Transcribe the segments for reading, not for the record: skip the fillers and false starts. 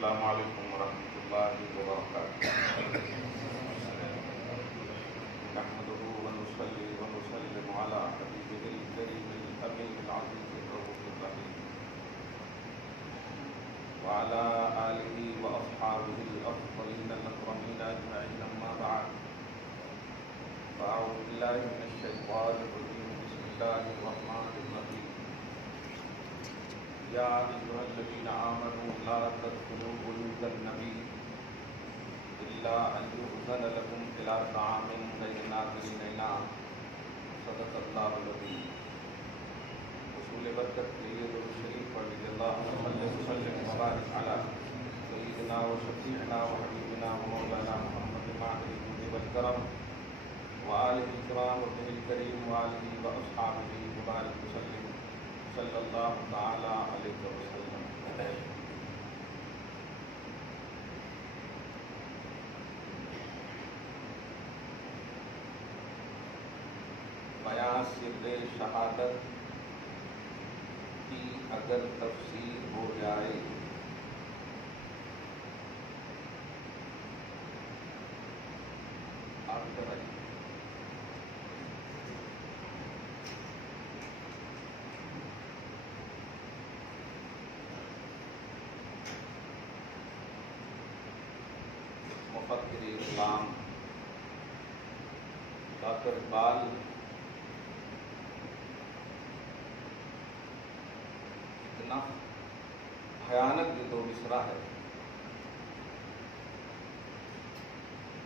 السلام علیکم ورحمۃ اللہ وبرکاتہ۔ نحمده ونصلي ونسلم على حبيبه الكريم الأمين العزيز الرؤوف الرحيم وعلى آله وأصحابه الأفضلين الأكرمين أجمعين، أما بعد، فأعوذ بالله من الشيطان الرجيم، بسم الله الرحمن الرحيم۔ يا أيها الذين آمنوا لا تدخلوا بيوت النبي إلا أن يؤذن لكم إلى طعام غير ناظرين إناه، صدق الله العظيم۔ رسول برکت کے لیے درود شریف پڑھ لیجیے۔ اللهم صل وسلم وبارك على سيدنا وشفيعنا وحبيبنا ومولانا محمد ماهر الجود والكرم وآله الكرام وابنه الكريم وآله وأصحابه وبارك وسلم صلی اللہ تعالی علیہ وسلم۔ بیان سر شہادت کی اگر تفسیر ہو جائے، آپ ادھر آئیے۔ مفکر اسلام ڈاکٹر اقبال اتنا بھیانک یہ دو مصرع ہے،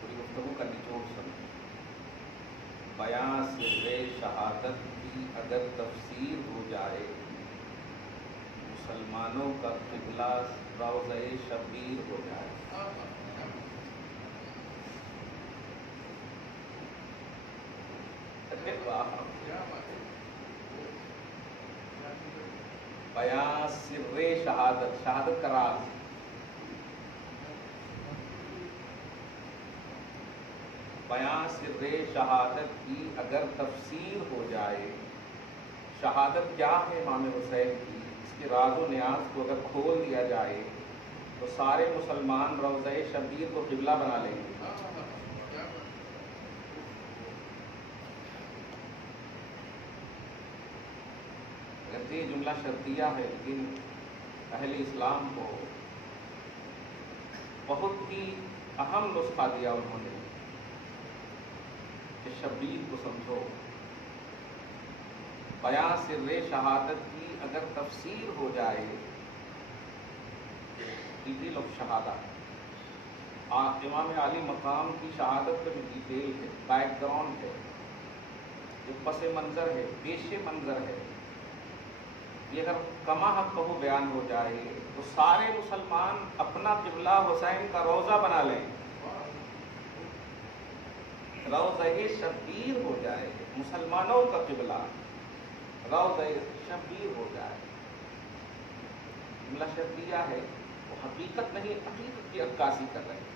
پوری گفتگو کا نچوڑ سمجھیں۔ بیان سر شہادت کی اگر تفسیر ہو جائے، مسلمانوں کا قبلہ روضہ شبیر ہو جائے۔ بیان سر شہادت، شہادت کا راز، بیان سر شہادت کی اگر تفسیر ہو جائے، شہادت کیا ہے امام حسین کی، اس کے راز و نیاز کو اگر کھول دیا جائے تو سارے مسلمان روضہ شبیر کو قبلہ بنا لیں گے۔ یہ جملہ شرطیہ ہے، لیکن اہل اسلام کو بہت ہی اہم نسخہ دیا انہوں نے کہ شبیر کو سمجھو۔ بیان سر شہادت کی اگر تفسیر ہو جائے، ڈیٹیل آف شہادت، امام عالی مقام کی شہادت کا جو ڈیٹیل ہے، بیک گراؤنڈ ہے، جو پس منظر ہے، پیش منظر ہے، یہ اگر کما حق کو بیان ہو جائے تو سارے مسلمان اپنا قبلہ حسین کا روضہ بنا لیں، روضہ شبیر ہو جائے، مسلمانوں کا قبلہ روضہ شبیر ہو جائے۔ جملہ شرطیہ ہے، وہ حقیقت نہیں، حقیقت کی عکاسی کر رہے ہیں،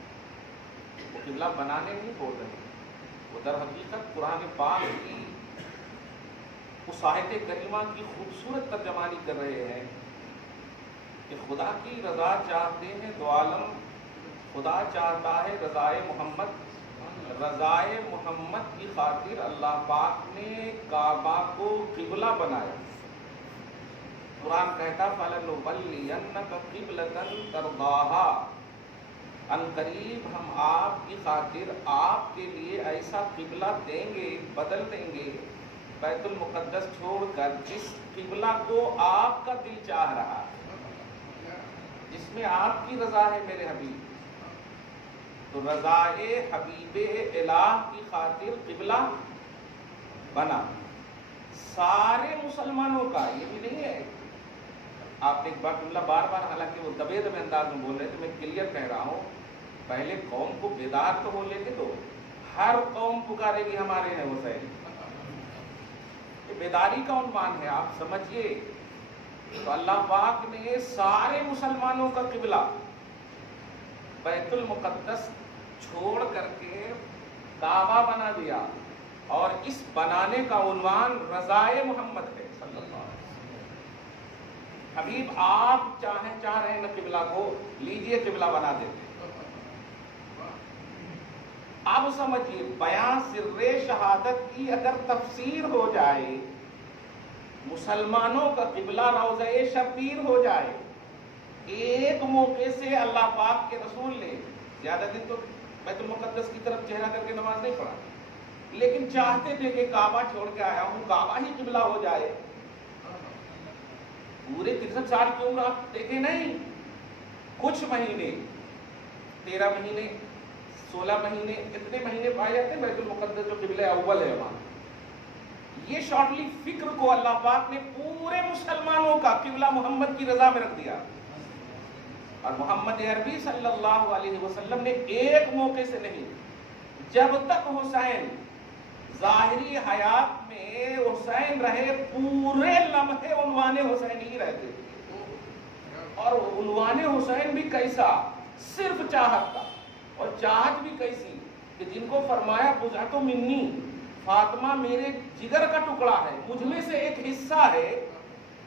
وہ قبلہ بنانے نہیں بول رہے ہیں، وہ در حقیقت قرآن پاک کی اس آیت کریمہ کی خوبصورت ترجمانی کر رہے ہیں کہ خدا کی رضا چاہتے ہیں دو عالم، خدا چاہتا ہے رضائے محمد، رضائے محمد کی خاطر اللہ پاک نے کعبہ کو قبلہ بنایا۔ قرآن کہتا فَلَنُوَلِّيَنَّكَ قِبْلَةً تَرْضَاهَا، ان قریب ہم آپ کی خاطر آپ کے لیے ایسا قبلہ دیں گے، بدل دیں گے بیت المقدس چھوڑ کر، جس قبلہ کو آپ کا دل چاہ رہا ہے، جس میں آپ کی رضا ہے میرے حبیب۔ تو رضائے حبیب الہ کی خاطر قبلہ بنا سارے مسلمانوں کا، یہ بھی نہیں ہے۔ آپ ایک بار جملہ بار بار، حالانکہ وہ دبے دبے انداز میں بول رہے تھے، میں کلیئر کہہ رہا ہوں، پہلے قوم کو بیدار تو ہو لیتے دو، ہر قوم پکارے گی ہمارے ہیں حسین، یہ بیداری کا عنوان ہے، آپ سمجھیے۔ تو اللہ پاک نے سارے مسلمانوں کا قبلہ بیت المقدس چھوڑ کر کے کعبہ بنا دیا، اور اس بنانے کا عنوان رضائے محمد ہے صلی اللہ علیہ وسلم۔ حبیب آپ چاہ رہے ہیں نا قبلہ کو، لیجئے قبلہ بنا دیتے. آپ سمجھیے بیان سر شہادت کی اگر تفسیر ہو جائے، مسلمانوں کا قبلہ روضہ شبیر ہو جائے، ایک موقع سے اللہ پاک کے رسول نے زیادہ دن تو بیت المقدس کی طرف چہرہ کر کے نماز نہیں پڑھا، لیکن چاہتے تھے کہ کعبہ چھوڑ کے آیا ہوں، کعبہ ہی قبلہ ہو جائے. پورے 63 سال کی عمر آپ دیکھیں نہیں، کچھ مہینے، 13 مہینے، 16 مہینے، اتنے مہینے پائے جاتے ہیں بیت المقدس جو قبلہ اول ہے وہاں. یہ شارٹلی فکر کو اللہ پاک نے پورے مسلمانوں کا قبلہ محمد کی رضا میں رکھ دیا. اور محمد عربی صلی اللہ علیہ وسلم نے ایک موقع سے نہیں، جب تک حسین ظاہری حیات میں حسین رہے، پورے لمحے عنوان حسین ہی رہتے تھے. اور عنوان حسین بھی کیسا؟ صرف چاہت کا. اور چاہت بھی کیسی کہ جن کو فرمایا بضعۃ منی، فاطمہ میرے جگر کا ٹکڑا ہے، مجھ میں سے ایک حصہ ہے.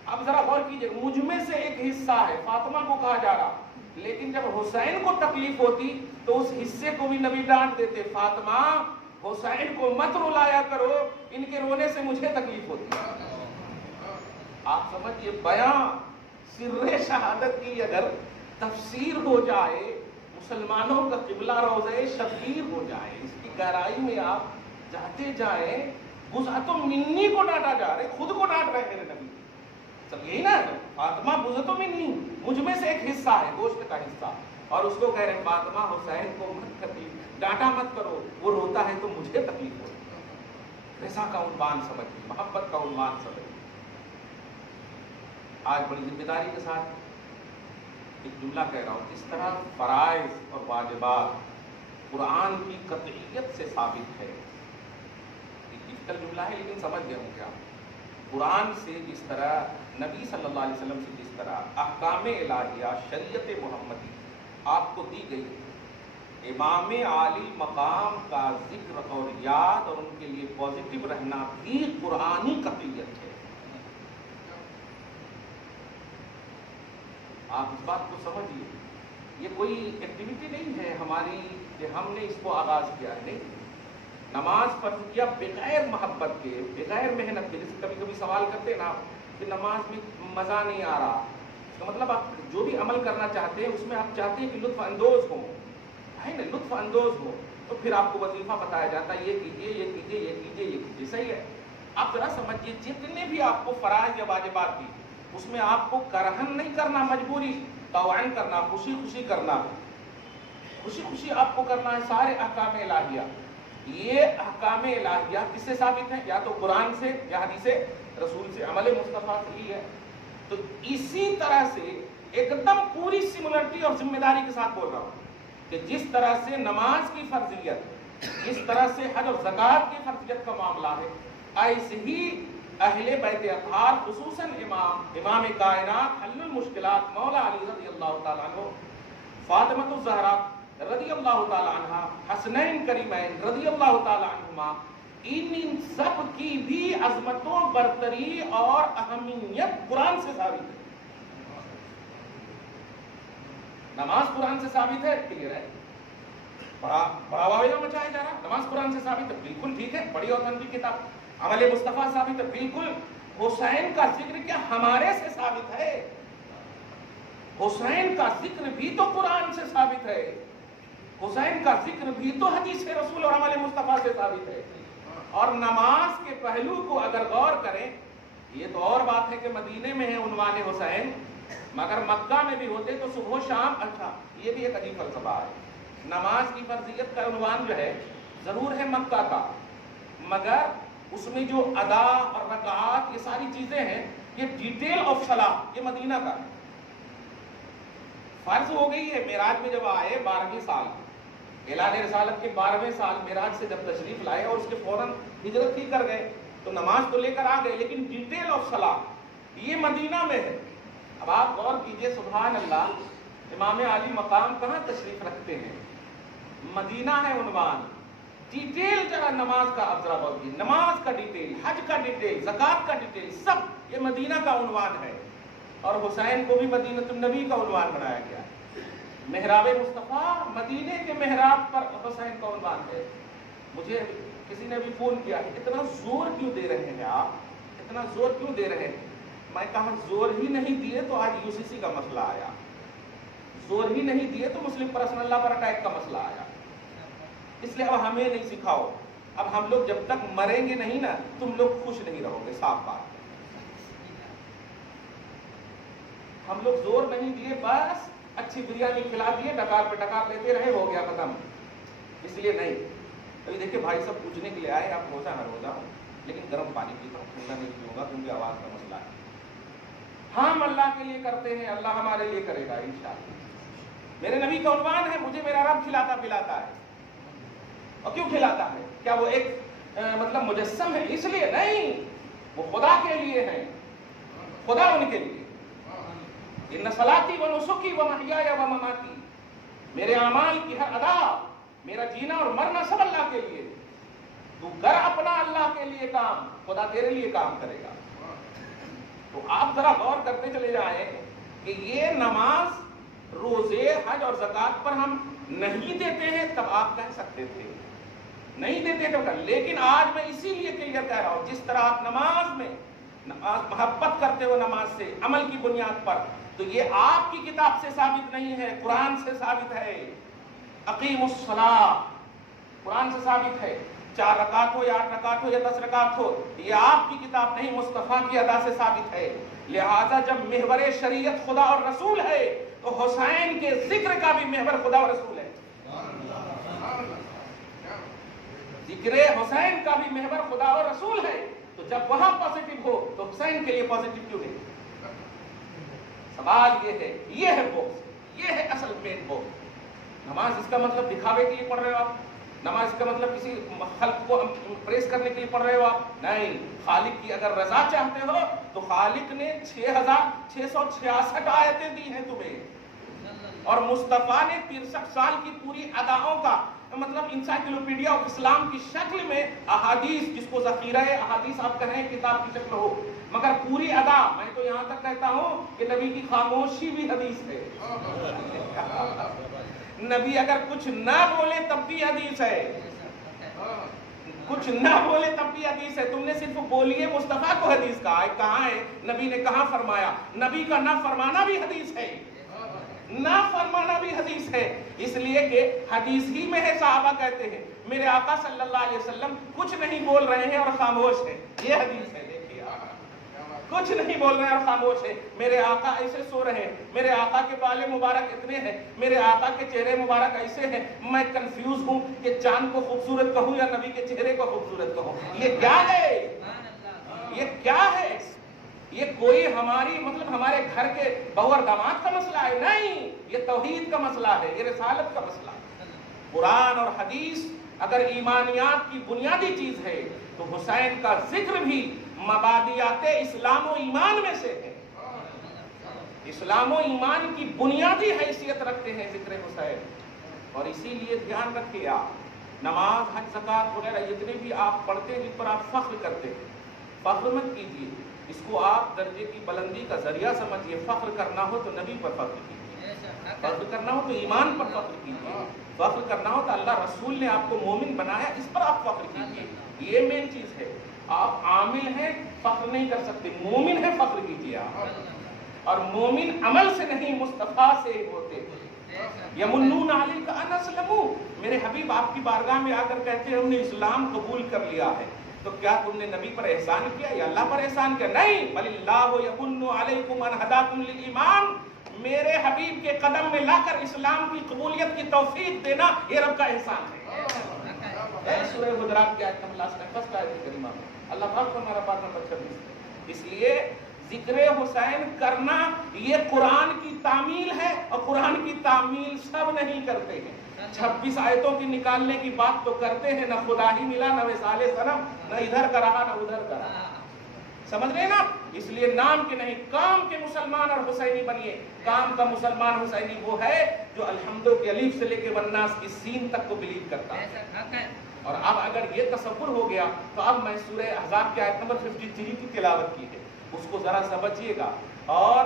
اب ذرا غور کیجئے، مجھ میں سے ایک حصہ ہے، فاطمہ کو کہا جا رہا. لیکن جب حسین کو تکلیف ہوتی تو اس حصے کو بھی نبی ڈانٹ دیتے، فاطمہ حسین کو مت رلایا کرو، ان کے رونے سے مجھے تکلیف ہوتی. آپ سمجھئے بیان سر شہادت کی اگر تفسیر ہو جائے، مسلمانوں کا قبلہ روضہ شبیر ہو جائے، اس کی گہرائی میں آپ جاتے جائیں. بضعۃ منی کو ڈانٹا جا رہے، خود کو ڈانٹ رہے میرے نبی. سب یہی نا، فاطمہ بضعۃ منی، مجھ میں سے ایک حصہ ہے، گوشت کا حصہ. اور اس کو کہہ رہے ہیں فاطمہ حسین کو مت تکلیف، ڈانٹا مت کرو، وہ روتا ہے تو مجھے تکلیف ہوتی. رضا کا عنوان سمجھیے، محبت کا عنوان سمجھیے. آج بڑی ذمہ داری کے ساتھ ایک جملہ کہہ رہا ہوں، جس طرح فرائض اور واجبات قرآن کی قطعیت سے ثابت ہے. ایک ڈفیکلٹ جملہ ہے لیکن سمجھ گئے ہوں کیا. قرآن سے جس طرح، نبی صلی اللہ علیہ وسلم سے جس طرح احکام الہیہ، شریعت محمدی آپ کو دی گئی، امام عالی مقام کا ذکر اور یاد اور ان کے لیے پازیٹو رہنا بھی قرآنی قطعیت ہے. آپ اس بات کو سمجھیے، یہ کوئی ایکٹیویٹی نہیں ہے ہماری کہ ہم نے اس کو آغاز کیا ہے. نہیں، نماز فرض کیا بغیر محبت کے، بغیر محنت کے. جیسے کبھی کبھی سوال کرتے ہیں نا کہ نماز میں مزہ نہیں آ رہا، اس کا مطلب آپ جو بھی عمل کرنا چاہتے ہیں اس میں آپ چاہتے ہیں کہ لطف اندوز ہوں، ہے نا، لطف اندوز ہو. تو پھر آپ کو وظیفہ بتایا جاتا ہے، یہ کیجئے، یہ کیجئے، یہ کیجئے، یہ کیجئے. صحیح ہے. آپ ذرا سمجھیے، جتنے بھی آپ کو فرائض یا واجبات دی، اس میں آپ کو کرہن نہیں کرنا، مجبوری، طوعاً کرنا، خوشی خوشی کرنا، خوشی خوشی آپ کو کرنا ہے. سارے احکام الہیہ، یہ احکام الہیہ کس سے ثابت ہیں؟ یا تو قرآن سے یا حدیث رسول سے، عمل مصطفیٰ سے ہی ہے. تو اسی طرح سے ایک دم پوری سملرٹی اور ذمہ داری کے ساتھ بول رہا ہوں کہ جس طرح سے نماز کی فرضیت، جس طرح سے حج اور زکوٰۃ کی فرضیت کا معاملہ ہے، ایسے ہی اہل بیت اطہار، خصوصاً امام کائنات، حل المشکلات مولا علی رضی اللہ تعالیٰ عنہ، فاطمہ الزہرا رضی اللہ تعالیٰ عنہ، حسنین کریمین رضی اللہ تعالیٰ عنہما، ان سب کی بھی عظمتوں، برتری اور اہمیت قرآن سے ثابت ہے. نماز قرآن سے ثابت ہے، کلیئر ہے. بڑا واویلا مچایا جا رہا، نماز قرآن سے ثابت ہے، بالکل ٹھیک ہے، بڑی اوتھینٹک کتاب. عمل مصطفیٰ ثابت ہے، بالکل. حسین کا ذکر کیا ہمارے سے ثابت ہے؟ حسین کا ذکر بھی تو قرآن سے ثابت ہے، حسین کا ذکر بھی تو حدیث رسول اور عمل مصطفیٰ سے ثابت ہے. اور نماز کے پہلو کو اگر غور کریں، یہ تو اور بات ہے کہ مدینے میں ہے عنوان حسین، مگر مکہ میں بھی ہوتے تو صبح و شام. اچھا، یہ بھی ایک عجیب فلسفہ ہے. نماز کی فرضیت کا عنوان جو ہے ضرور ہے مکہ کا، مگر اس میں جو ادا اور رکعات، یہ ساری چیزیں ہیں، یہ ڈیٹیل آف صلاح یہ مدینہ کا ہے. فرض ہو گئی ہے. معراج میں جب آئے 12ویں سال، اعلان رسالت کے 12ویں سال معراج سے جب تشریف لائے اور اس کے فوراً ہجرت ہی کر گئے، تو نماز تو لے کر آ گئے، لیکن ڈیٹیل آف صلاح یہ مدینہ میں ہے. اب آپ غور کیجئے، سبحان اللہ، امام عالی مقام کہاں تشریف رکھتے ہیں؟ مدینہ ہے عنوان. ڈیٹیل ذرا نماز کا آپ ذرا غور کیجئے، نماز کا ڈیٹیل، حج کا ڈیٹیل، زکوٰۃ کا ڈیٹیل، سب یہ مدینہ کا عنوان ہے. اور حسین کو بھی مدینہ النبی کا عنوان بنایا گیا. محراب مصطفیٰ مدینے کے محراب پر حسین کا عنوان ہے. مجھے کسی نے بھی فون کیا ہے اتنا زور کیوں دے رہے ہیں آپ, اتنا زور کیوں دے رہے ہیں؟ میں کہا زور ہی نہیں دیے تو آج UCC کا مسئلہ آیا, زور ہی نہیں دیے تو مسلم پرسنل لا پر اٹیک کا مسئلہ آیا. اس لیے اب ہمیں نہیں سکھاؤ. اب ہم لوگ جب تک مریں گے نہیں نا تم لوگ خوش نہیں رہو گے, صاف بات. ہم لوگ زور نہیں دیے, بس اچھی بریانی کھلا دیے, ڈکار پہ ڈکار لیتے رہے, ہو گیا ختم. اس لیے نہیں. ابھی دیکھیں بھائی سب پوچھنے کے لیے آئے, آپ روزہ نہ روزہ ہوں لیکن گرم پانی پیتا ہوں, ٹھنڈا نہیں پیوں گا کیونکہ آواز کا مسئلہ ہے. ہم اللہ کے لیے کرتے ہیں, اللہ ہمارے لیے کرے گا انشاءاللہ. میرے نبی کا عنوان ہے مجھے میرا رب کھلاتا پلاتا ہے. اور کیوں کھلاتا ہے؟ کیا وہ ایک مطلب مجسم ہے اس لیے؟ نہیں, وہ خدا کے لیے ہے, خدا ان کے لیے. ان صلاتی و نسکی و محیای و مماتی, میرے اعمال کی ہر ادا, میرا جینا اور مرنا سب اللہ کے لیے. تو کر اپنا اللہ کے لیے کام, خدا تیرے لیے کام کرے گا. تو آپ ذرا غور کرتے چلے جائیں کہ یہ نماز, روزے, حج اور زکوٰۃ پر ہم نہیں دیتے ہیں تب آپ کہہ سکتے تھے نہیں دیتے تب. لیکن آج میں اسی لیے کلیئر کہہ رہا ہوں, جس طرح آپ نماز میں محبت کرتے ہو نماز سے عمل کی بنیاد پر, تو یہ آپ کی کتاب سے ثابت نہیں ہے, قرآن سے ثابت ہے. اقیم الصلاۃ قرآن سے ثابت ہے. 4 رکعت ہو یا 8 رکعت ہو یا 10 رکعت ہو, یہ آپ کی کتاب نہیں, مصطفیٰ کی ادا سے ثابت ہے. لہذا جب محور شریعت خدا اور رسول ہے تو حسین کے ذکر کا بھی محور خدا اور رسول ہے. ذکر حسین کا بھی محور خدا اور رسول ہے. تو جب وہاں پازیٹو ہو تو حسین کے لیے پازیٹو کیوں نہیں؟ سوال یہ ہے, یہ ہے بوکس, یہ ہے اصل مین بوکس. نماز اس کا مطلب دکھاوے کے لیے پڑھ رہے ہو آپ, نماز کا مطلب کسی خلق کو پریس کرنے کے لیے پڑھ رہے ہو آپ, نہیں. خالق کی اگر رضا چاہتے ہو تو خالق نے 6666 آیتیں دی ہیں تمہیں, اور مصطفیٰ نے 63 سال کی پوری اداؤں کا مطلب انسائکلوپیڈیا آف اسلام کی شکل میں احادیث, جس کو ذخیرہ احادیث آپ کہیں کتاب کی شکل ہو, مگر پوری ادا. میں تو یہاں تک کہتا ہوں کہ نبی کی خاموشی بھی حدیث ہے. نبی اگر کچھ نہ بولے تب بھی حدیث ہے, کچھ نہ بولے تب بھی حدیث ہے. تم نے صرف بولیے مصطفیٰ کو حدیث کہا ہے, کہاں ہے نبی نے کہاں فرمایا؟ نبی کا نہ فرمانا بھی حدیث ہے, نہ فرمانا بھی حدیث ہے. اس لیے کہ حدیث ہی میں ہے. صحابہ کہتے ہیں میرے آقا صلی اللہ علیہ وسلم کچھ نہیں بول رہے ہیں اور خاموش ہیں, یہ حدیث ہے. دیکھیے کچھ نہیں بول رہے ہیں اور خاموش ہیں. میرے آقا ایسے سو رہے ہیں, میرے آقا کے بال مبارک اتنے ہیں, میرے آقا کے چہرے مبارک ایسے ہیں, میں کنفیوز ہوں کہ چاند کو خوبصورت کہوں یا نبی کے چہرے کو خوبصورت کہوں. یہ کیا ہے؟ یہ کیا ہے؟ یہ کوئی ہماری مطلب ہمارے گھر کے بہو اور داماد کا مسئلہ ہے؟ نہیں, یہ توحید کا مسئلہ ہے, یہ رسالت کا مسئلہ ہے. قرآن اور حدیث اگر ایمانیات کی بنیادی چیز ہے تو حسین کا ذکر بھی مبادیات اسلام و ایمان میں سے ہے. اسلام و ایمان کی بنیادی حیثیت رکھتے ہیں ذکر حسین. اور اسی لیے دھیان رکھیے, آپ نماز, حج, زکوٰۃ وغیرہ جتنے بھی آپ پڑھتے ہیں جن پر آپ فخر کرتے ہیں, فخر مت کیجیے, اس کو آپ درجے کی بلندی کا ذریعہ سمجھیے. فخر کرنا ہو تو نبی پر فخر کیجیے, فخر کرنا ہو تو ایمان پر فخر کیجیے, فخر کرنا ہو تو اللہ رسول نے آپ کو مومن بنایا, اس پر آپ فخر کیجیے. یہ مین چیز ہے. آپ عامل ہیں فخر نہیں کر سکتے, مومن ہیں فخر کیجیے آپ. اور مومن عمل سے نہیں مصطفیٰ سے ہوتے. یمنون علیک ان اسلموا, میرے حبیب آپ کی بارگاہ میں آ کر کہتے ہیں ہم نے اسلام قبول کر لیا ہے. تو کیا تم نے نبی پر احسان کیا یا اللہ پر احسان کیا؟ نہیں. بل اللہ یمن علیکم ان ہداکم للایمان, میرے حبیب کے قدم میں لا کر اسلام کی قبولیت کی توفیق دینا یہ رب کا احسان ہے. سورہ حجرات کی آیت نمبر 1 کریمہ میں اللہ پاک ہمارا پارٹ نمبر 26. اس لیے ذکر حسین کرنا یہ قرآن کی تعمیل ہے, اور قرآن کی تعمیل سب نہیں کرتے ہیں. 26 آیتوں کی نکالنے کی بات تو کرتے ہیں, نہ خدا ہی ملا, نہ وصال صنم, نہ ادھر کا رہا نہ ادھر کا رہا. سمجھ رہے نا؟ اس لیے نام کے نہیں کام کے مسلمان اور حسینی بنیے. کام کا مسلمان حسینی وہ ہے جو الحمدو کی الف سے لے کے والناس کی سین تک کو بلیو کرتا ہے. اور اب اگر یہ تصور ہو گیا تو اب میں سورہ احزاب کی آیت نمبر 53 کی تلاوت کی ہے, اس کو ذرا سمجھیے گا. اور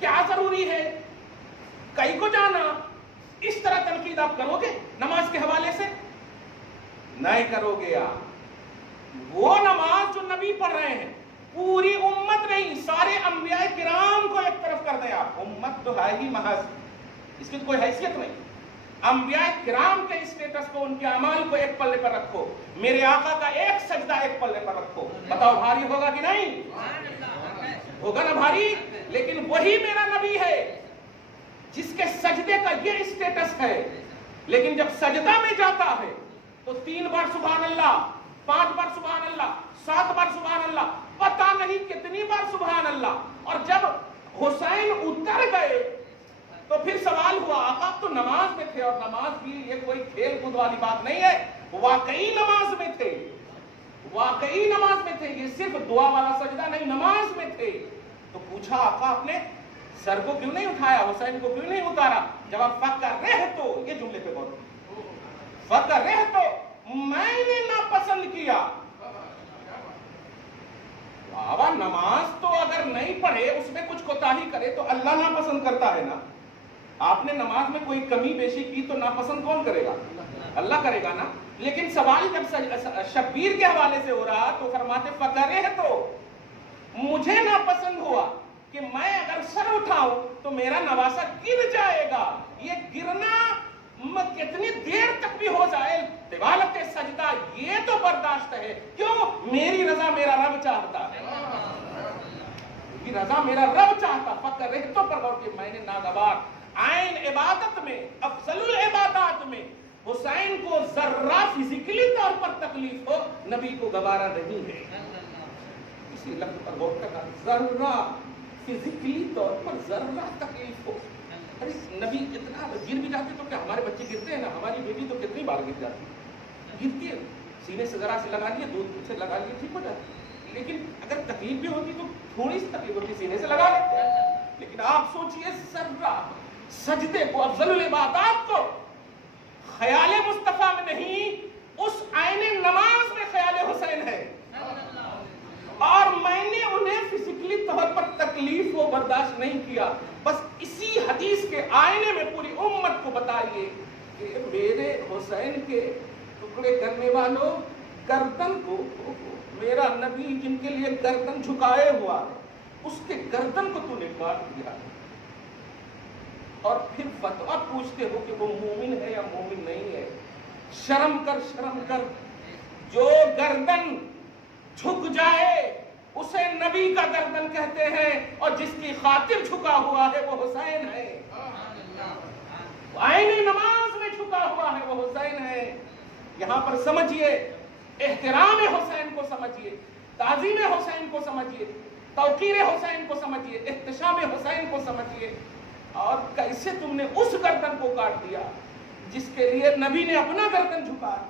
کیا ضروری ہے کئی کو جانا؟ اس طرح تنقید آپ کرو گے نماز کے حوالے سے؟ نہیں کرو گے آپ۔ وہ نماز جو نبی پڑھ رہے ہیں، پوری امت نہیں، سارے انبیاء کرام کو ایک طرف کر دیں آپ۔ امت تو ہے ہی محض، اس کی کوئی حیثیت نہیں۔ انبیاء کرام کے اسٹیٹس کو، ان کے اعمال کو ایک پلے پر رکھو، میرے آقا کا ایک سجدہ ایک پلے پر رکھو، بتاؤ بھاری ہوگا کہ نہیں؟ ہوگا نا بھاری؟ لیکن وہی میرا نبی ہے جس کے سجدے کا یہ اسٹیٹس ہے، لیکن جب سجدہ میں جاتا ہے تو 3 بار سبحان اللہ، 5 بار سبحان اللہ، 7 بار سبحان اللہ، پتہ نہیں کتنی بار سبحان اللہ۔ اور جب حسین اتر گئے تو پھر سوال ہوا، آقا تو نماز میں تھے، اور نماز بھی یہ کوئی کھیل کود والی بات نہیں ہے، واقعی نماز میں تھے، واقعی نماز میں تھے، یہ صرف دعا والا سجدہ نہیں، نماز میں تھے۔ تو پوچھا آقا آپ نے سر کو کیوں نہیں اٹھایا، حسین کو کیوں نہیں اتارا؟ جواب فَكَرِهْتُ، یہ جملے پہ غور کرو، فَكَرِهْتُ، میں نے ناپسند کیا۔ بابا نماز تو اگر نہیں پڑھے، اس میں کچھ کوتاہی کرے تو اللہ ناپسند کرتا ہے نا۔ آپ نے نماز میں کوئی کمی بیشی کی تو ناپسند کون کرے گا؟ اللہ کرے گا نا۔ لیکن سوال جب شبیر کے حوالے سے ہو رہا تو فرماتے فَكَرِهْتُ، مجھے ناپسند ہوا کہ میں اگر سر اٹھاؤں تو میرا نواسہ گر جائے گا، یہ گرنا کتنی دیر تک بھی ہو جائے، طوالت سجدہ یہ تو برداشت ہے، کیوں؟ میری رضا میرا رب چاہتا ہے، میری رضا میرا رب چاہتا۔ فَكَرِهْتُ پر غور کہ میں نے ناگوار عین عبادت میں، افضل العبادات میں حسین کو ذرہ فزیکلی طور پر تکلیف ہو، نبی کو گوارا نہیں ہے۔ اسی لفظ پر غور کرنا، ذرہ فزیکلی طور پر ذرہ تکلیف ہو۔ ارے نبی اتنا گر بھی جاتے تو کیا ہمارے بچے گرتے ہیں نا، ہماری بیٹی تو کتنی بار گر جاتی ہے، گرتی ہے، سینے سے ذرا سے لگا لیے، دودھ سے لگا لیے، ٹھیک ہو جاتی، لیکن اگر تکلیف بھی ہوتی تو تھوڑی سی تکلیف ہوتی، سینے سے لگا لیتے۔ لیکن آپ سوچئے ذرہ سجدے کو، افضل العبادات کو خیال مصطفیٰ میں نہیں، اس عین نماز میں خیال حسین ہے، اور میں نے انہیں فزیکلی طور پر تکلیف کو برداشت نہیں کیا۔ بس اسی حدیث کے آئینے میں پوری امت کو بتائیے کہ میرے حسین کے ٹکڑے کرنے والوں، گردن کو، میرا نبی جن کے لیے گردن جھکائے ہوا ہے، اس کے گردن کو تو نے کاٹ دیا، اور پھر فتویٰ پوچھتے ہو کہ وہ مومن ہے یا مومن نہیں ہے۔ شرم کر، شرم کر، جو گردن جھک جائے اسے نبی کا گردن کہتے ہیں، اور جس کی خاطر جھکا ہوا ہے وہ حسین ہے، عین نماز میں جھکا ہوا ہے وہ حسین ہے۔ یہاں پر سمجھیے، احترام حسین کو سمجھیے، تعظیم حسین کو سمجھیے، توقیر حسین کو سمجھیے، احتشام حسین کو سمجھیے، اور کیسے تم نے اس گردن کو کاٹ دیا جس کے لیے نبی نے اپنا گردن جھکایا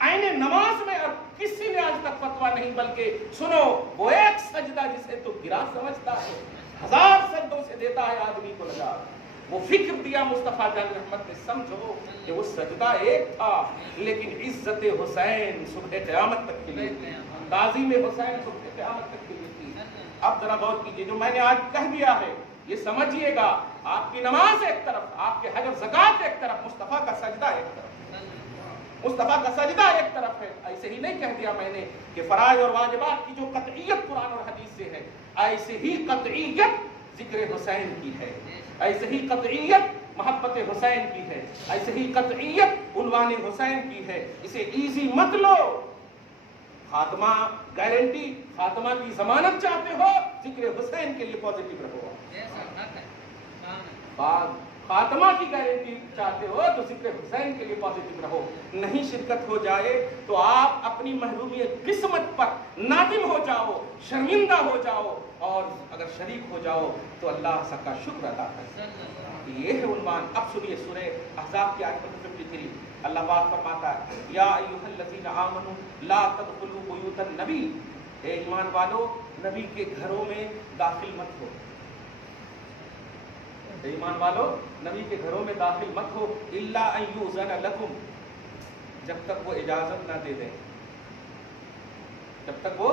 عین نماز میں۔ اور کسی نے آج تک فتویٰ نہیں، بلکہ سنو، وہ ایک سجدہ جسے تو گرا سمجھتا ہے، 1000 سجدوں سے دیتا ہے آدمی کو لگا، وہ فکر دیا مصطفیٰ جان رحمت نے، سمجھو کہ وہ سجدہ ایک تھا، لیکن عزت حسین صبح قیامت تک کے لیے تھی، تعظیم حسین صبح قیامت تک کے لیے تھی۔ اب ذرا غور کیجئے، جو میں نے آج کہہ دیا ہے یہ سمجھیے گا، آپ کی نماز ایک طرف، آپ کے حج و زکوٰۃ ایک طرف، مصطفیٰ کا سجدہ ایک طرف، مصطفیٰ کا سجدہ ایک طرف ہے۔ ایسے ہی نہیں کہہ دیا میں نے کہ فرائض اور واجبات کی جو قطعیت قرآن اور حدیث سے ہے، ایسے ہی قطعیت ذکر حسین کی ہے، ایسے ہی قطعیت محبت حسین کی ہے، ایسے ہی قطعیت عنوان حسین کی ہے۔ اسے ایزی مت لو، خاتمہ گارنٹی، خاتمہ کی ضمانت چاہتے ہو، ذکر حسین کے لیے پازیٹیو رہو، خاتمہ کی گارنٹی چاہتے ہو تو ذکر حسین کے لیے پازیٹیو رہو۔ نہیں شرکت ہو جائے تو آپ اپنی محرومی قسمت پر نادم ہو جاؤ، شرمندہ ہو جاؤ، اور اگر شریک ہو جاؤ تو اللہ کا شکر ادا کرو۔ یہ ہے عنوان۔ اب سنیے سورہ احزاب کی آیت 53، اللہ پاک فرماتا ہے یا ایھا الذین آمنوا لا تدخلوا بیوت النبی، اے ایمان والو نبی کے گھروں میں داخل مت ہو، ایمان والو نبی کے گھروں میں داخل مت ہو، الا ان یؤذن لکم، جب تک وہ اجازت نہ دے دیں، جب تک وہ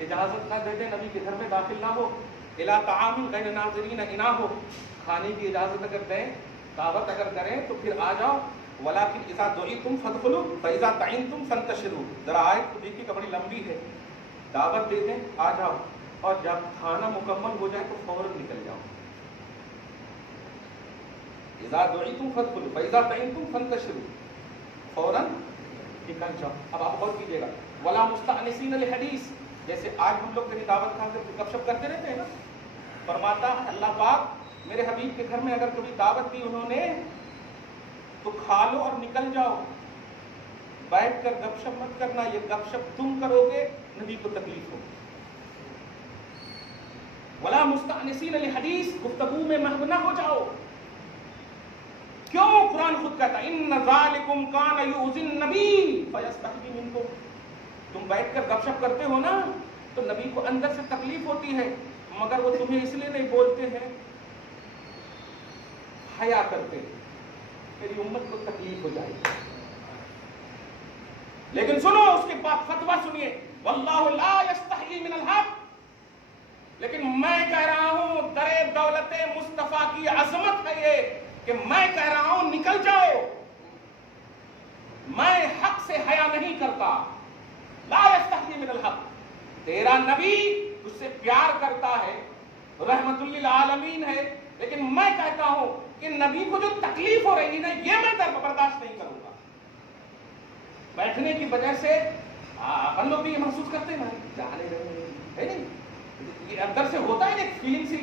اجازت نہ دے دیں نبی کے گھر میں داخل نہ ہو۔ الا طعام غیر ناظرین اناہو، کھانے کی اجازت اگر دیں، دعوت اگر کریں تو پھر آ جاؤ. ولکن اذا دعیتم فادخلوا فاذا طعمتم فانتشروا. ذرا آیت کو دیکھیے کہ بڑی لمبی ہے. دعوت دے دیں آ جاؤ، اور جب کھانا مکمل ہو جائے تو فوراً نکل جاؤ. اذا دعیتم فادخلوا فاذا طعمتم فانتشروا، فوراً نکل جاؤ. اب آپ غور کیجیے گا. ولا مستأنسین لحدیث، جیسے آج ہم لوگ کبھی دعوت کھا کر گپ شپ کرتے رہتے ہیں نا. فرماتا ہے اللہ پاک میرے حبیب کے گھر میں اگر کبھی دعوت دی انہوں نے تو کھا لو اور نکل جاؤ، بیٹھ کر گپ شپ مت کرنا. یہ گپ شپ تم کرو گے نبی کو تکلیف ہوگی. ولا مستأنسین لحدیث، گفتگو میں محو نہ ہو جاؤ. کیوں؟ قرآن خود کہتا ہے ان ذالکم کان یؤذی النبی فیستحیی منکم. تم بیٹھ کر گپ شپ کرتے ہو نا تو نبی کو اندر سے تکلیف ہوتی ہے، مگر وہ تمہیں اس لیے نہیں بولتے ہیں، حیا کرتے ہیں میری امت کو تکلیف ہو جائے گی. لیکن سنو اس کے بعد فتویٰ سنیے، واللہ لا یستحیی من الحق. لیکن میں کہہ رہا ہوں در دولت مصطفیٰ کی عظمت ہے یہ کہ میں کہہ رہا ہوں نکل جاؤ. میں حق سے حیا نہیں کرتا. لا یستحیی من الحق. تیرا نبی اس سے پیار کرتا ہے، رحمت للعالمین ہے، لیکن میں کہتا ہوں کہ نبی کو جو تکلیف ہو رہی ہے نا یہ میں برداشت نہیں کروں گا. بیٹھنے کی وجہ سے ہم لوگ بھی یہ محسوس کرتے ہیں جانے ہے نہیں، یہ اندر سے ہوتا ہے ایک فیلنگ سی.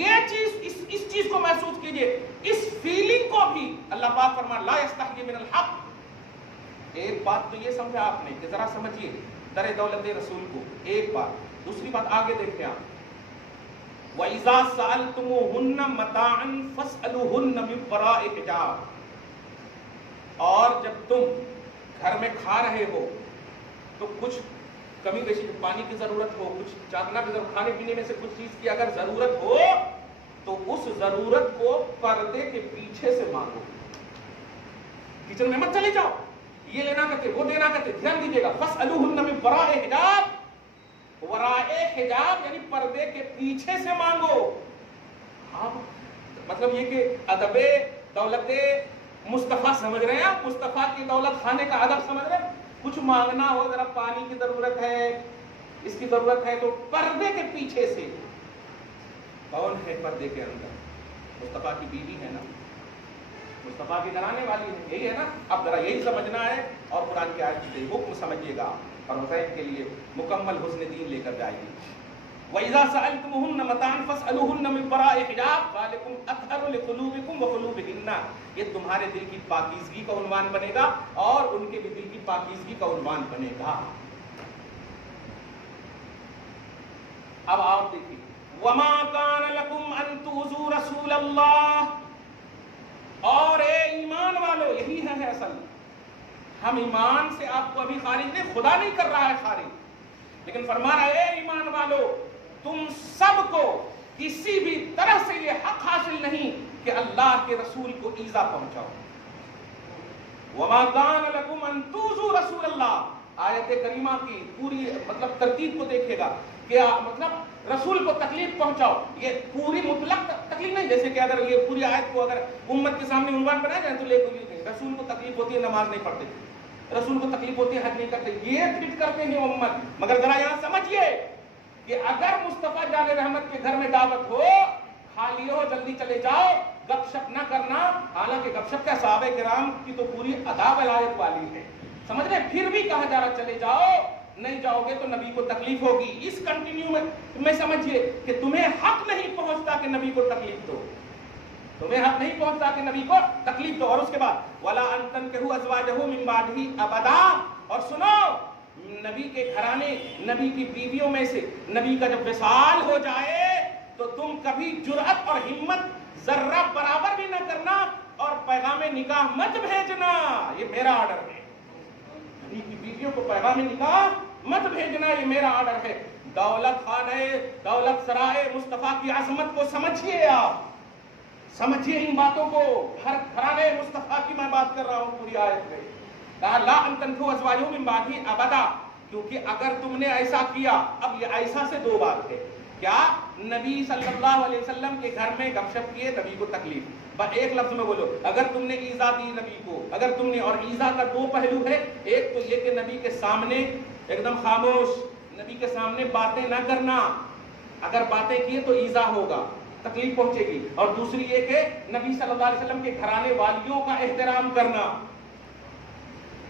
یہ چیز اس چیز کو محسوس کیجئے، اس فیلنگ کو بھی اللہ پاک فرمایا لا یستحیی من الحق. ایک بات تو یہ سمجھا آپ نے کہ ذرا سمجھیے در دولت رسول کو. ایک بات. دوسری بات آگے دیکھیں آپ. وَإِذَا سَأَلْتُمُوهُنَّ مَتَاعًا فَاسْأَلُوهُنَّ مِنْ وَرَاءِ حِجَابٍ. اور جب تم گھر میں کھا رہے ہو تو کچھ کمی بیشی پانی کی ضرورت ہو، کچھ چاہنا کی ضرورت، کھانے پینے میں سے کچھ چیز کی اگر ضرورت ہو تو اس ضرورت کو پردے کے پیچھے سے مانگو. کچن میں مت چلے جاؤ یہ لینا کرتے وہ دینا کرتے. دھیان دیجیے گا. فَاسْأَلُوهُنَّ مِنْ وَرَاءِ حِجَابٍ. وراء حجاب یعنی پردے کے پیچھے سے مانگو. مطلب یہ کہ ادب دولت مصطفیٰ سمجھ رہے ہیں آپ؟ مصطفیٰ کی دولت کھانے کا ادب سمجھ رہے ہیں؟ کچھ مانگنا ہو، ذرا پانی کی ضرورت ہے، اس کی ضرورت ہے، تو پردے کے پیچھے سے. کون ہے پردے کے اندر؟ مصطفیٰ کی بیوی ہے نا، مصطفیٰ کی گھرانے والی ہے، یہی ہے نا. اب ذرا یہی سمجھنا ہے اور قرآن کی آیت کے حکم سمجھیے گا اور حسین کے لیے مکمل حسن دین لے کر جائے گی. وَإِذَا سَأَلْتُمُوهُنَّ مَتَاعًا فَاسْأَلُوهُنَّ مِنْ وَرَاءِ حِجَابٍ ذَلِكُمْ أَطْهَرُ لِقُلُوبِكُمْ وَقُلُوبِهِنَّ. یہ تمہارے دل کی پاکیزگی کا عنوان بنے گا اور ان کے بھی دل کی پاکیزگی کا عنوان بنے گا. اب آپ دیکھیے وَمَا كَانَ لَكُمْ أَن تُؤْذُوا رَسُولَ اللَّهِ. اور اے ایمان والو، یہی ہے اصل. ہم ایمان سے آپ کو ابھی خارج نہیں، خدا نہیں کر رہا ہے خارج، لیکن فرما رہا ہے اے ایمان والو تم سب کو کسی بھی طرح سے یہ حق حاصل نہیں کہ اللہ کے رسول کو ایذا پہنچاؤ. وَمَا كَانَ لَكُمْ أَن تُؤْذُوا رَسُولَ اللَّهِ. آیت کریمہ کی پوری مطلب ترتیب کو دیکھے گا کہ مطلب رسول کو تکلیف پہنچاؤ. یہ پوری مطلق تکلیف نہیں، جیسے کہ اگر یہ پوری آیت کو اگر امت کے سامنے عنوان بنایا جائے تو رسول کو تکلیف ہوتی ہے نماز نہیں پڑھتے، رسول کو تکلیف ہوتی ہے حج نہیں کرتے، یہ فٹ کرتے ہیں امت. مگر ذرا یہاں سمجھیے کہ اگر مصطفیٰ جان رحمت کے گھر میں دعوت ہو، کھا لیے ہو، جلدی چلے جاؤ، گپ شپ نہ کرنا. حالانکہ گپ شپ کیا صحابہ کرام کی تو پوری اداب ولایت والی ہے، سمجھ رہے؟ پھر بھی کہا جا رہا چلے جاؤ، نہیں جاؤ گے تو نبی کو تکلیف ہوگی. اس کنٹینیو میں سمجھیے کہ تمہیں حق نہیں پہنچتا کہ نبی کو تکلیف دو، تمہیں حق نہیں پہنچتا کہ نبی کو تکلیف دو. اور اس کے بعد وَلَا أَن تَنكِحُوا أَزْوَاجَهُ مِن بَعْدِهِ أَبَدًا. اور سنو، نبی کے گھرانے، نبی کی بیویوں میں سے نبی کا جب وصال ہو جائے تو تم کبھی جرأت اور ہمت ذرہ برابر بھی نہ کرنا اور پیغام نکاح مت بھیجنا. یہ میرا آرڈر ہے. نبی کی بیویوں کو پیغام نکاح مت بھیجنا، یہ میرا آرڈر ہے. دولت خانے، دولت سرائے مصطفیٰ کی عظمت کو سمجھیے. آپ سمجھیے ان باتوں کو. ہر گھرانے مصطفیٰ کی میں بات کر رہا ہوں پوری آیت میں. کہا لا ان تنكحوا أزواجه من بعده أبدا. کیونکہ اگر تم نے ایسا کیا، اب یہ ایسا سے دو بات ہے. کیا نبی صلی اللہ علیہ وسلم کے گھر میں گپ شپ کیے، نبی کو تکلیف، ایک لفظ میں بولو، اگر تم نے ایذا دی نبی کو، اگر تم نے، اور ایذا کا دو پہلو ہے، ایک تو یہ کہ نبی کے سامنے ایک دم خاموش، نبی کے سامنے باتیں نہ کرنا، اگر باتیں کیے تو ایذا ہوگا، تکلیف پہنچے گی، اور دوسری یہ کہ نبی صلی اللہ علیہ وسلم کے گھرانے والیوں کا احترام کرنا،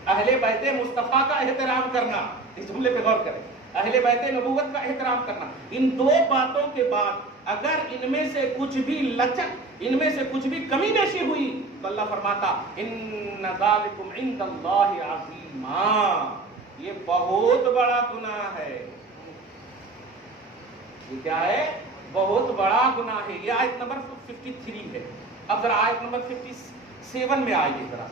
اہل بیت مصطفیٰ کا احترام کرنا، اس جملے پہ غور کریں، اہل بیت نبوت کا احترام کرنا، ان دو باتوں کے بعد اگر ان میں سے کچھ بھی لچک، ان میں سے کچھ بھی کمی بیشی ہوئی تو اللہ فرماتا ان ذالکم عند اللہ عظیما، یہ بہت بڑا گناہ ہے، یہ کیا ہے؟ بہت بڑا گناہ ہے۔ یہ آیت نمبر 53 ہے۔ اب ذرا آیت نمبر 57 میں آئیے ذرا،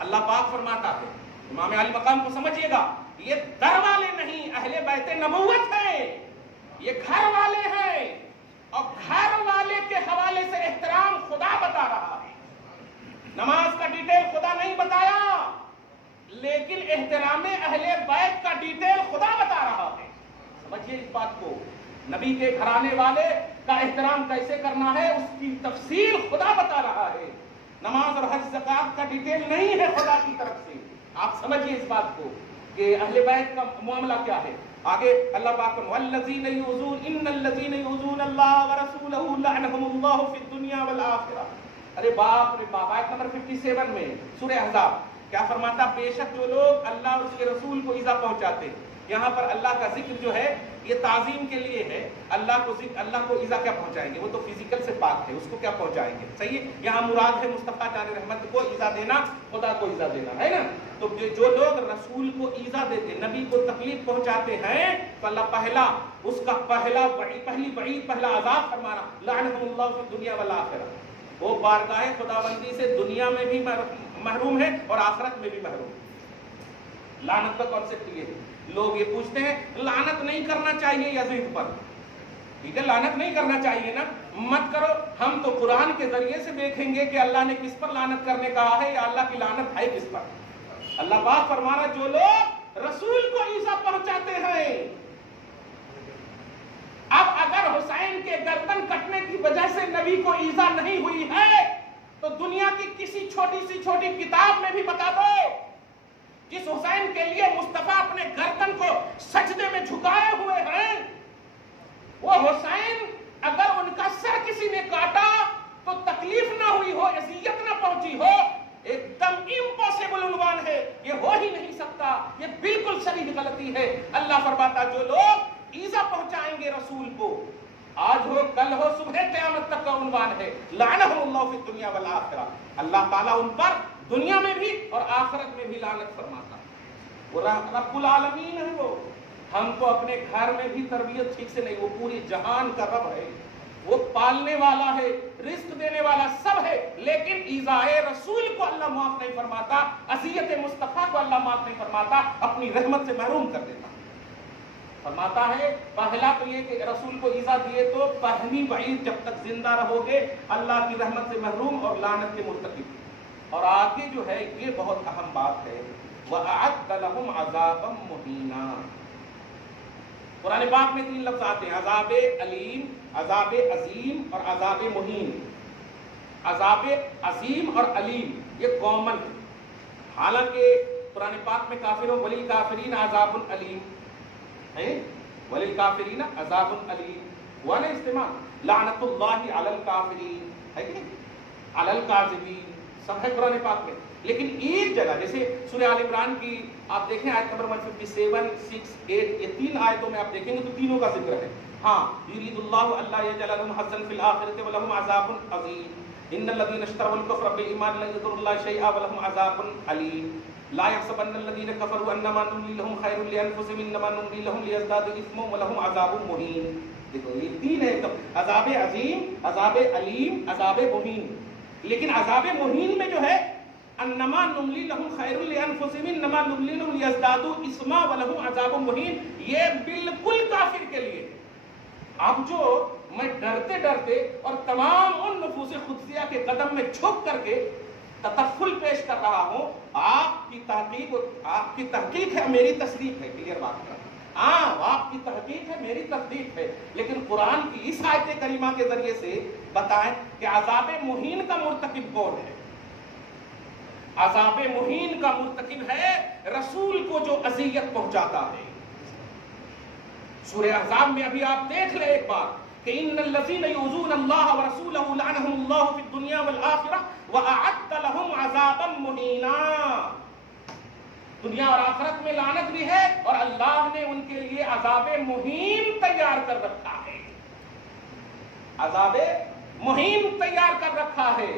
اللہ پاک فرماتا ہے، امام علی مقام کو سمجھیے گا، یہ در والے نہیں، اہل بیت نبوت ہیں، یہ گھر والے ہیں، اور گھر والے کے حوالے سے احترام خدا بتا رہا ہے، نماز کا ڈیٹیل خدا نہیں بتایا، لیکن احترام اہل بیت کا ڈیٹیل خدا بتا رہا ہے۔ سمجھیے اس بات کو، نبی کے گھرانے والے کا احترام کیسے کرنا ہے اس کی تفصیل خدا بتا رہا ہے، نماز اور حج زکات کا ڈیٹیل نہیں ہے خدا کی طرف سے۔ آپ سمجھیے اس بات کو کہ اہل بیت کا معاملہ کیا ہے۔ آگے اللہ پاک والذین یؤذون ان الذین یؤذون اللہ ورسولہ لعنہم اللہ فی الدنیا والآخرہ۔ ارے باپ رے باپ، آیت نمبر 57 میں سورہ احزاب کیا فرماتا؟ بے شک جو لوگ اللہ اور اس کے رسول کو ایذا پہنچاتے ہیں، یہاں پر اللہ کا ذکر جو ہے یہ تعظیم کے لیے ہے، اللہ کو ایذا کیا پہنچائیں گے؟ وہ تو فزیکل سے پاک ہے، اس کو کیا پہنچائیں گے؟ صحیح ہے، یہاں مراد ہے مصطفیٰ جان رحمت کو ایذا دینا، خدا کو ایذا دینا، ہے نا؟ تو جو لوگ رسول کو ایذا دیتے، نبی کو تکلیف پہنچاتے ہیں، تو اللہ پہلا اس کا پہلا عذاب فرمانا لعنہم اللہ فی الدنیا والآخرہ، وہ بارگاہ خداوندی سے دنیا میں بھی محروم ہے اور آخرت میں بھی محروم ہے۔ لعنت کا کانسیپٹ یہ ہے، لوگ یہ پوچھتے ہیں لعنت نہیں کرنا چاہیے یزید پر، ٹھیک ہے لعنت نہیں کرنا چاہیے نا، مت کرو، ہم تو قرآن کے ذریعے سے دیکھیں گے کہ اللہ نے کس پر لعنت کرنے کہا ہے یا اللہ کی لعنت ہے کس پر۔ اللہ پاک فرمانا جو لوگ رسول کو ایذا پہنچاتے ہیں، اب اگر حسین کے گردن کٹنے کی وجہ سے نبی کو ایذا نہیں ہوئی ہے تو دنیا کی کسی چھوٹی سی چھوٹی کتاب میں بھی بتا دو جس حسین کے لیے مصطفیٰ اپنے گردن کو سجدے میں جھکائے ہوئے ہیں، وہ حسین اگر ان کا سر کسی نے کاٹا تو تکلیف نہ ہوئی ہو، اذیت نہ پہنچی ہو، ایک دم امپاسبل عنوان ہے، یہ ہو ہی نہیں سکتا، یہ بالکل صریح غلطی ہے۔ اللہ فرماتا جو لوگ ایذا پہنچائیں گے رسول کو، آج ہو کل ہو صبح قیامت تک کا عنوان ہے لعنہم اللہ فی الدنیا والآخرہ، اللہ تعالیٰ ان پر دنیا میں بھی اور آخرت میں بھی لعنت فرماتا ہے۔ وہ رب العالمین ہے، وہ ہم کو اپنے گھر میں بھی تربیت ٹھیک سے نہیں، وہ پوری جہان کا رب ہے، وہ پالنے والا ہے، رزق دینے والا سب ہے، لیکن ایذائے رسول کو اللہ معاف نہیں فرماتا، اذیت مصطفیٰ کو اللہ معاف نہیں فرماتا، اپنی رحمت سے محروم کر دیتا۔ فرماتا ہے پہلا تو یہ کہ رسول کو ایذا دیے تو پہلی وعید جب تک زندہ رہو گے اللہ کی رحمت سے محروم اور لعنت کے مرتکب، اور آگے جو ہے یہ بہت اہم بات ہے وَأَعَدَّ لَهُمْ عَذَابًا مُهِينًا۔ قرآن پاک میں 3 لفظ آتے ہیں، عذاب علیم، عذاب عظیم اور عذاب مہین۔ عذاب عظیم اور علیم یہ کامن ہے، حالانکہ قرآن پاک میں کافروں وَلِلْكَافِرِينَ عَذَابٌ عَلِيمٌ ہے، وَلِلْكَافِرِينَ عَذَابٌ عَلِيمٌ، وہ ہے استعمال لعنت اللہ علی الکافرین، ہے کہ علی الکاذبین، سب ہے قرآن پاک میں، لیکن ایک جگہ جیسے سورہ آل عمران کی آپ دیکھیں آیت نمبر 157، 6، 8، یہ 3 آیتوں میں آپ دیکھیں گے تو تینوں کا ذکر ہے۔ ہاں یرید اللہ اللہ یجعل لهم حظا فی الآخرۃ ولهم عذاب عظیم ان الذین اشتروا الکفر بالایمان لن یضروا اللہ شیئا ولهم عذاب علیم لا يحسبن الذين كفروا انما نملي لهم خير لانفسهم انما نملي لهم ليزدادوا اثما ولهم عذاب مهین۔ دیکھو یہ 3 ہے، عذاب عظیم، عذاب علیم، عذاب مہین، لیکن عذاب مہین میں جو ہے انما نملی لهم خیر لانفسهم انما نملی لهم لیزدادوا اثما ولهم عذاب مہین، یہ بالکل کافر کے لیے۔ اب جو میں ڈرتے ڈرتے اور تمام ان نفوس قدسیہ کے قدم میں جھک کر کے تطفل پیش کر رہا ہوں، آپ کی تحقیق ہے، میری تصدیق ہے، کلیئر بات کر، ہاں آپ کی تحقیق ہے، میری تصدیق ہے، لیکن قرآن کی اس آیت کریمہ کے ذریعے سے بتائیں کہ عذاب مہین کا مرتکب کون ہے؟ عذاب مہین کا مرتکب ہے رسول کو جو اذیت پہنچاتا ہے۔ سورہ احزاب میں ابھی آپ دیکھ لیں ایک بار کہ ان الذین یؤذون اللہ ورسولہ لعنہم اللہ فی الدنیا والآخرہ واعد لهم عذابا مہینا۔ دنیا اور آخرت میں لعنت بھی ہے اور اللہ نے ان کے لیے عذاب مہین تیار کر رکھا ہے، عذاب مہین تیار کر رکھا ہے۔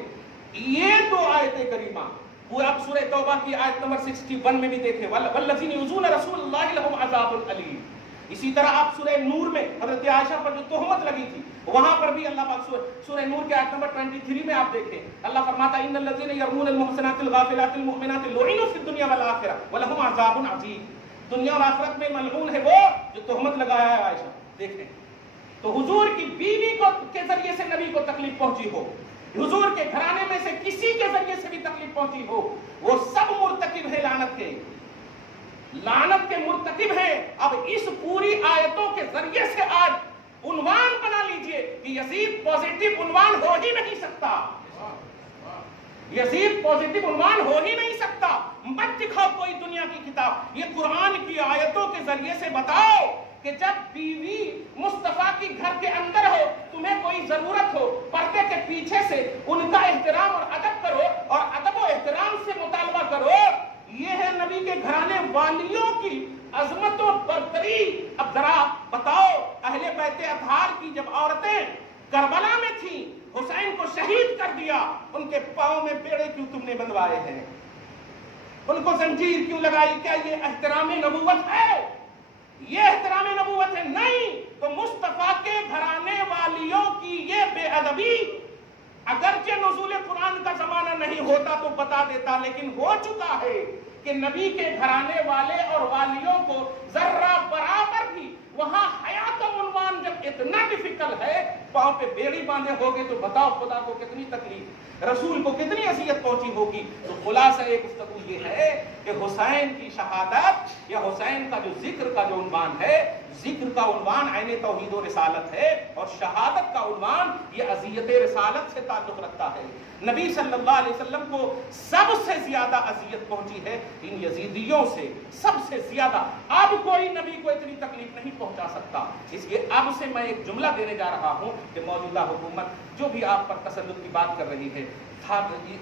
یہ دو آیت کریمہ وہ آپ سورہ توبہ کی آیت نمبر 61 میں بھی دیکھیں، والذین یؤذون رسول اللہ لهم عذاب علیم۔ اسی طرح آپ سورہ نور میں حضرت عائشہ پر جو تہمت لگی تھی وہاں پر بھی اللہ پاک سورہ نور کے آیت نمبر 23 میں آپ دیکھیں اللہ فرماتا ہے ان الذین یرمون المحصنات الغافلات المؤمنات لعنوا فی الدنیا والآخرہ ولہم عذاب عظیم۔ دنیا اور آخرت میں ملعون ہے وہ جو تہمت لگایا ہے عائشہ۔ دیکھیں تو حضور کی بیوی کو کے ذریعے سے نبی کو تکلیف پہنچی ہو، حضور کے گھرانے میں سے کسی کے ذریعے سے بھی تکلیف پہنچی ہو، وہ سب مرتکب ہے لعنت کے، لعنت کے مرتکب ہیں۔ اب اس پوری آیتوں کے ذریعے سے آج عنوان بنا لیجئے کہ یزید پوزیٹو عنوان ہو ہی نہیں سکتا، یزید پوزیٹو عنوان ہو ہی نہیں سکتا۔ مت دکھاؤ کوئی دنیا کی کتاب، یہ قرآن کی آیتوں کے ذریعے سے بتاؤ کہ جب بیوی مصطفیٰ کی گھر کے اندر ہو، تمہیں کوئی ضرورت ہو، پردے کے پیچھے سے ان کا احترام اور ادب کرو اور ادب و احترام سے مطالبہ کرو۔ یہ ہے نبی کے گھرانے والیوں کی عظمت و برتری۔ اب ذرا بتاؤ اہل بیت اطہار کی جب عورتیں کربلا میں تھیں، حسین کو شہید کر دیا، ان کے پاؤں میں بیڑے کیوں تم نے بندوائے ہیں؟ ان کو زنجیر کیوں لگائی؟ کیا یہ احترام نبوت ہے؟ یہ احترام نبوت ہے؟ نہیں۔ تو مصطفیٰ کے گھرانے والیوں کی یہ بے ادبی اگرچہ نزول قرآن کا زمانہ نہیں ہوتا تو بتا دیتا، لیکن ہو چکا ہے کہ نبی کے گھرانے والے اور والیوں کو ذرہ برابر بھی وہاں حیا کا عنوان جب اتنا ڈیفیکلٹ ہے، پاؤں پہ بیڑی باندھے ہوگے تو بتاؤ خدا کو کتنی تکلیف، رسول کو کتنی اذیت پہنچی ہوگی۔ تو خلاصہ گفتگو یہ ہے کہ حسین کی شہادت یا حسین کا جو ذکر کا جو عنوان ہے، ذکر کا عنوان عین توحید و رسالت ہے اور شہادت کا عنوان یہ اذیت رسالت سے تعلق رکھتا ہے۔ نبی صلی اللہ علیہ وسلم کو سب سے زیادہ اذیت پہنچی ہے ان یزیدیوں سے، سب سے زیادہ۔ اب کوئی نبی کو اتنی تکلیف نہیں پہنچا سکتا۔ اس لیے اب سے میں ایک جملہ دینے جا رہا ہوں کہ موجودہ حکومت جو بھی آپ پر تسلط کی بات کر رہی ہے،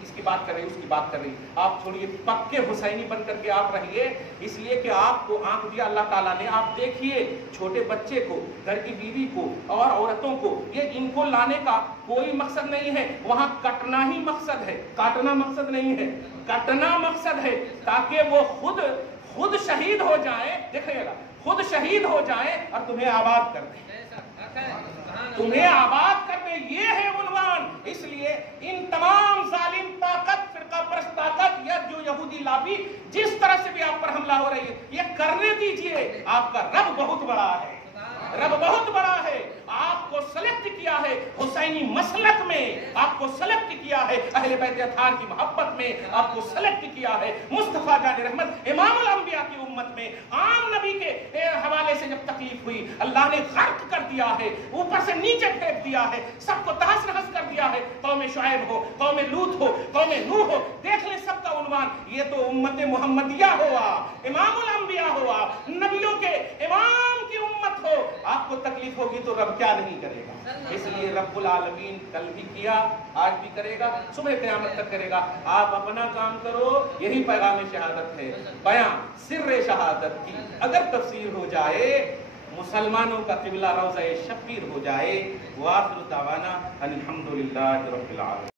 اس کی بات کر رہی، اس کی بات کر رہی، آپ چھوڑیے، پکے حسینی بن کر کے آپ رہیے، اس لیے کہ آپ کو آنکھ دیا اللہ تعالیٰ نے۔ آپ دیکھیے چھوٹے بچے کو، گھر کی بیوی کو اور عورتوں کو، یہ ان کو لانے کا کوئی مقصد نہیں ہے، وہاں کٹنا ہی مقصد ہے، کاٹنا مقصد نہیں ہے، کٹنا مقصد ہے تاکہ وہ خود شہید ہو جائیں۔ دیکھئے گا، خود شہید ہو جائیں اور تمہیں آباد کر دیں، تمہیں آباد کر دیں، یہ ہے عنوان۔ اس لیے ان تمام ظالم طاقت، فرقہ پرست طاقت یا جو یہودی لابی جس طرح سے بھی آپ پر حملہ ہو رہی ہے، یہ کرنے دیجئے۔ آپ کا رب بہت بڑا ہے، رب بہت بڑا ہے۔ آپ کو سلیکٹ کیا ہے حسینی مسلک میں، آپ کو سلیکٹ کیا ہے اہل بیت اطہار کی محبت میں، آپ کو سلیکٹ کیا ہے مصطفیٰ جان رحمت امام الانبیاء کی امت میں۔ عام نبی کے حوالے سے جب تکلیف ہوئی، اللہ نے غرق کر دیا ہے، اوپر سے نیچے پھینک دیا ہے، سب کو تہس نہس کر دیا ہے۔ قوم شعیب ہو، قوم لوط ہو، قوم نوح ہو، دیکھ لیں سب کا عنوان یہ تو امت محمدیہ ہوا، امام الانبیاء ہوا، نبیوں کے امام کی امت ہو۔ آپ کو تکلیف ہوگی تو رب کیا نہیں کرے گا؟ اس لیے رب العالمین کل بھی کیا، آج بھی کرے گا، صبح قیامت تک کرے گا۔ آپ اپنا کام کرو، یہی پیغام شہادت ہے۔ بیان سر شہادت کی اگر تفسیر ہو جائے، مسلمانوں کا قبلہ روضہ شبیر ہو جائے۔ وآخر دعوانا الحمدللہ رب العالمین۔